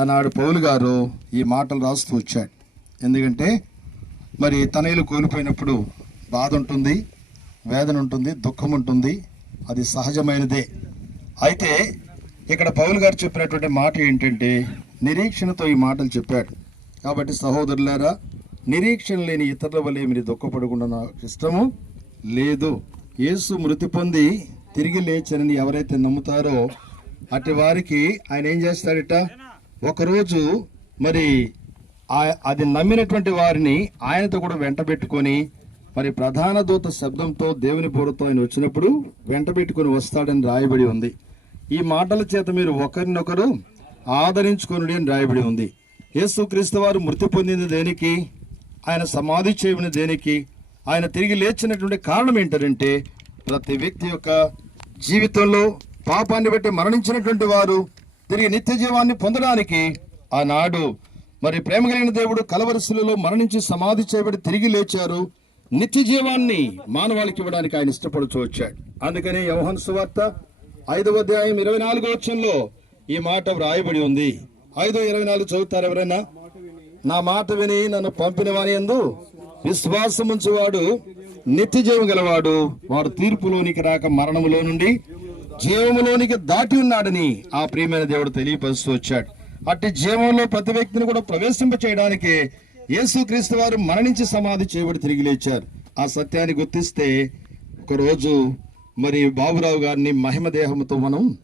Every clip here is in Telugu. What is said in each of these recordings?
ఆనాడు పౌలు గారు ఈ మాటలు రాస్తూ వచ్చాడు. ఎందుకంటే మరి తనయులు కోల్పోయినప్పుడు బాధ ఉంటుంది వేదన ఉంటుంది దుఃఖం ఉంటుంది. అది సహజమైనదే. అయితే ఇక్కడ పౌలు గారు చెప్పినటువంటి మాట ఏంటంటే నిరీక్షణతో ఈ మాటలు చెప్పాడు. కాబట్టి సహోదరులారా నిరీక్షణ లేని ఇతరుల వల్లే మీరు దుఃఖపడకుండా నాకు ఇష్టము లేదు. యేసు మృతి పొంది తిరిగి లేచనని ఎవరైతే నమ్ముతారో అటు వారికి ఆయన ఏం చేస్తాడట? ఒకరోజు మరి ఆ- అది నమ్మినటువంటి వారిని ఆయనతో కూడా వెంట పెట్టుకొని మరి ప్రధాన దూత శబ్దంతో దేవుని పూరతో ఆయన వచ్చినప్పుడు వెంట పెట్టుకొని వస్తాడని రాయబడి ఉంది. ఈ మాటల చేత మీరు ఒకరినొకరు ఆదరించుకొనుడి అని రాయబడి ఉంది. యేసుక్రీస్తు వారు మృతి పొందింది దేనికి? ఆయన సమాధి చేయబడిన దేనికి? ఆయన తిరిగి లేచినటువంటి కారణం ఏంటంటే ప్రతి వ్యక్తి యొక్క జీవితంలో పాపాన్ని బట్టి మరణించినటువంటి వారు తిరిగి నిత్య జీవాన్ని పొందడానికి ఆనాడు మరి ప్రేమ కలిగిన దేవుడు కలవరసులలో మరణించి సమాధి చేయబడి తిరిగి లేచారు. నిత్య జీవాన్ని మానవాళికి ఇవ్వడానికి ఆయన ఇష్టపడుతూ వచ్చాడు. అందుకనే యోహాను సువార్త ఐదవ అధ్యాయం ఇరవై నాలుగో వచ్చంలో ఈ మాట వ్రాయబడి ఉంది. ఐదో ఇరవై నాలుగు చదువుతారు ఎవరైనా? నా మాట విని నన్ను పంపిన వాని ఎందు విశ్వాసముంచువాడు నిత్య జీవం గలవాడు వాడు తీర్పులోనికి రాక మరణములో నుండి జీవములోనికి దాటి ఉన్నాడని ఆ ప్రియమైన దేవుడు తెలియపరుస్తూ వచ్చాడు. అట్టి జీవంలో ప్రతి వ్యక్తిని కూడా ప్రవేశింప చేయడానికి యేసుక్రీస్తు వారు మరణించి సమాధి చేయబడి తిరిగి లేచారు. ఆ సత్యాన్ని గుర్తిస్తే ఒకరోజు మరి బాబురావు గారిని మహిమ దేహంతో మనం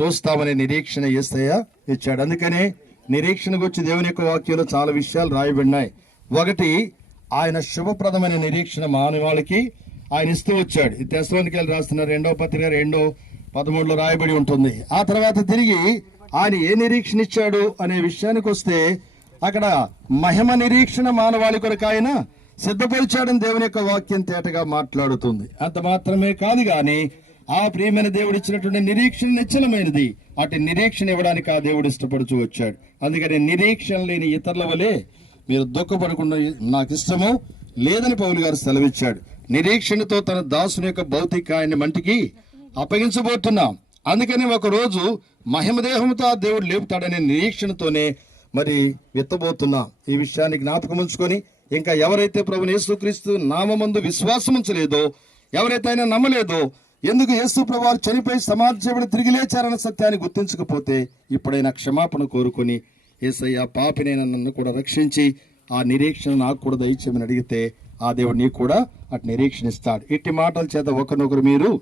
చూస్తామనే నిరీక్షణ ఏస్తయ్య ఇచ్చాడు. అందుకనే నిరీక్షణకు వచ్చి దేవుని యొక్క వాక్యంలో చాలా విషయాలు రాయబడినాయి. ఒకటి ఆయన శుభప్రదమైన నిరీక్షణ మానవాళికి ఆయన ఇస్తూ వచ్చాడు. ఈ తెశలోనికి రాస్తున్న రెండో పత్రిక రెండో పదమూడులో రాయబడి ఉంటుంది. ఆ తర్వాత తిరిగి ఆయన ఏ నిరీక్షణ ఇచ్చాడు అనే విషయానికి వస్తే అక్కడ మహిమ నిరీక్షణ మానవాళి కొరకు ఆయన సిద్ధపరిచాడని దేవుని యొక్క వాక్యం తేటగా మాట్లాడుతుంది. అంత మాత్రమే కాదు కానీ ఆ ప్రియమైన దేవుడు ఇచ్చినటువంటి నిరీక్షణ నిశ్చలమైనది. అటు నిరీక్షణ ఇవ్వడానికి ఆ దేవుడు ఇష్టపడుచు వచ్చాడు. అందుకని నిరీక్షణ లేని ఇతరుల వలె మీరు దుఃఖపడకుండా నాకు ఇష్టము లేదని పౌలు గారు సెలవిచ్చాడు. నిరీక్షణతో తన దాసుని యొక్క భౌతికాయని మంటికి అప్పగించబోతున్నాం. అందుకని ఒకరోజు మహిమదేహంతో దేవుడు లేపుతాడనే నిరీక్షణతోనే మరి ఎత్తబోతున్నాం. ఈ విషయాన్ని జ్ఞాపకం ఉంచుకొని ఇంకా ఎవరైతే ప్రభు యేసుక్రీస్తు నామందు విశ్వాసం ఉంచలేదో ఎవరైతే ఆయన నమ్మలేదో ఎందుకు యేసు ప్రభావాలు చనిపోయి సమాధి చేయబడి తిరిగి లేచారన్న సత్యాన్ని గుర్తించకపోతే ఇప్పుడైనా క్షమాపణ కోరుకొని ఏసయ్య పాపినైన నన్ను కూడా రక్షించి ఆ నిరీక్షణ నాకు కూడా దయచేయమని అడిగితే ఆ దేవుడు నీకు కూడా అటు నిరీక్షణిస్తాడు. ఇట్టి మాటల చేత ఒకరినొకరు మీరు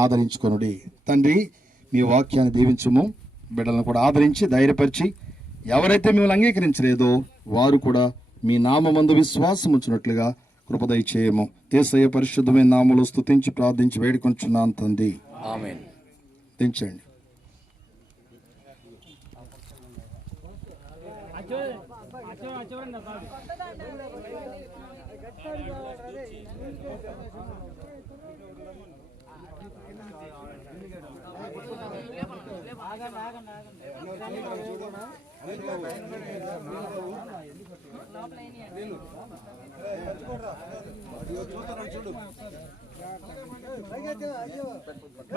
ఆదరించుకొనుడి. తండ్రి మీ వాక్యాన్ని దీవించము. బిడ్డలను కూడా ఆదరించి ధైర్యపరిచి ఎవరైతే మిమ్మల్ని అంగీకరించలేదో వారు కూడా మీ నామందు విశ్వాసం ఉంచినట్లుగా కృపదయ చేయము. ఏసయ్య పరిశుద్ధమైన నామలో స్తుతించి ప్రార్థించి వేడుకొంచున్నాను తండ్రి. దించండి. బా,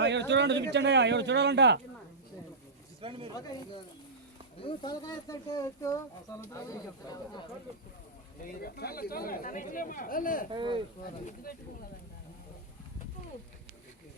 ఎవరు చూడండి చూపించండి ఎవరు చూడాలంట? తలకాయ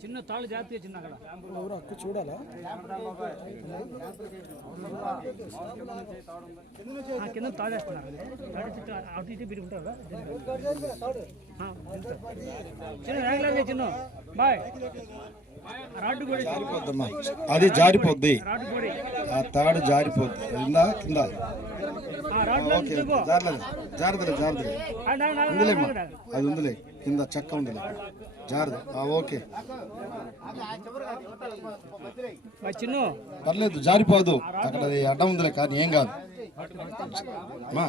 చిన్న తాళ్ళు జాగ్రత్తగా చిన్న అక్కడ. ఆ, కింద తాడేస్తున్నారు తాడేసి ఇటు- అటు ఇటు కదా? వెళ్తారు. చిన్న వేగలేదు చిన్న. బాయ్. అది జారిపోద్ది. ఆ తాడు జారిపోద్ది. కింద? కింద ఓకే. జారలేదు. జాగ్రత్తలే జాగ్రత్తలే ఉందిలేమ్మా అది ఉందిలే. కింద చెక్క ఉందిలే. ఆ, ఓకే. పర్లేదు జారిపోదు. అక్కడ అది అడ్డం ఉందిలే కానీ ఏం కాదు. అమ్మా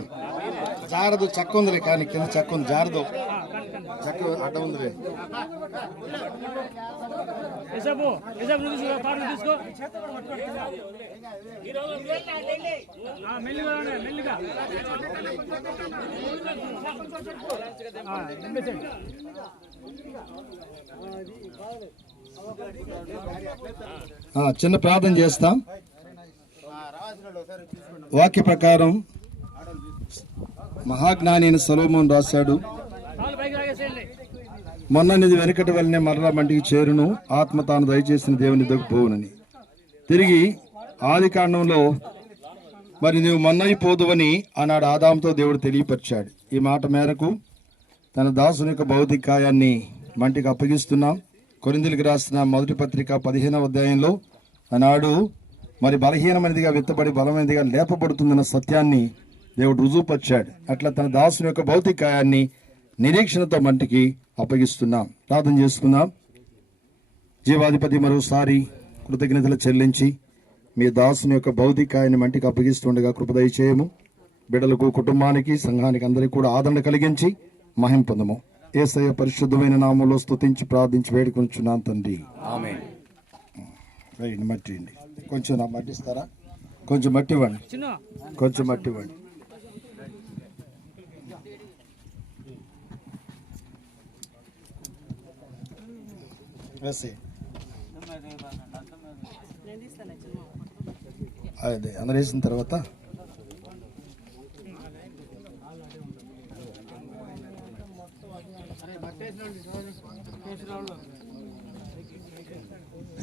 జారదు చెక్క ఉందిలే కానీ కింద చెక్క ఉంది. జారదు. చెక్క అడ్డం ఉందిలే. ఏసాబు ఏసాబు నువ్వు తీసుకో తాడు నువ్వు తీసుకో. మెల్లిగా మెల్లిగా. చిన్న ప్రార్థన చేస్తాం. వాక్య ప్రకారం మహాజ్ఞాని అయిన సొలొమోన్ రాశాడు. మొన్న నిధి వెనకటి వెళ్ళనే మరలా మంటికి చేరును. ఆత్మ తాను దయచేసిన దేవుని దగ్గుపోవునని తిరిగి ఆది కాండంలో మరి నువ్వు మొన్నైపోదువని ఆనాడు ఆదాంతో దేవుడు తెలియపరిచాడు. ఈ మాట మేరకు తన దాసుని యొక్క భౌతిక కాయాన్ని మంటికి అప్పగిస్తున్నాం. కొరిందులకు రాసిన మొదటి పత్రిక పదిహేనవ అధ్యాయంలో ఆనాడు మరి బలహీనమైనదిగా విత్తబడి బలమైనదిగా లేపబడుతుందన్న సత్యాన్ని దేవుడు రుజువుపరిచాడు. అట్లా తన దాసుని యొక్క భౌతికాయాన్ని కాయాన్ని నిరీక్షణతో మంటికి అప్పగిస్తున్నాం. ప్రార్థన చేసుకుందాం. జీవాధిపతి మరోసారి కృతజ్ఞతలు చెల్లించి మీ దాసుని యొక్క భౌతిక కాయాన్ని మంటికి అప్పగిస్తుండగా కృపదయ చేయము బిడలకు కుటుంబానికి సంఘానికి అందరికీ కూడా ఆదరణ కలిగించి మహిం పొందము. ఏసయ్య పరిశుద్ధమైన నామంలో స్తుతించి ప్రార్థించి వేడుకొనిచున్నాను తండ్రి. రైట్ మట్టి అండి కొంచెం నా మట్టి ఇస్తారా? కొంచెం మట్టి ఇవ్వండి. కొంచెం మట్టి ఇవ్వండి. వేసి అదే అందరేసిన తర్వాత?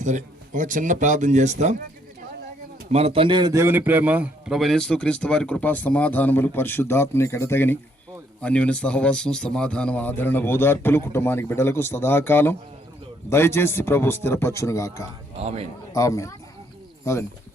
సరే ఒక చిన్న ప్రార్థన చేస్తాం. మన తండ్రి అయిన దేవుని ప్రేమ ప్రభనేస్తు క్రీస్తు వారి కృపా సమాధానములు పరిశుద్ధాత్మని కడతగని అన్యుని సహవాసం సమాధానం ఆదరణ ఓదార్పులు కుటుంబానికి బిడ్డలకు సదాకాలం దయచేసి ప్రభు స్థిరపరచునుగాక. ఆమెన్. ఆమె అదండి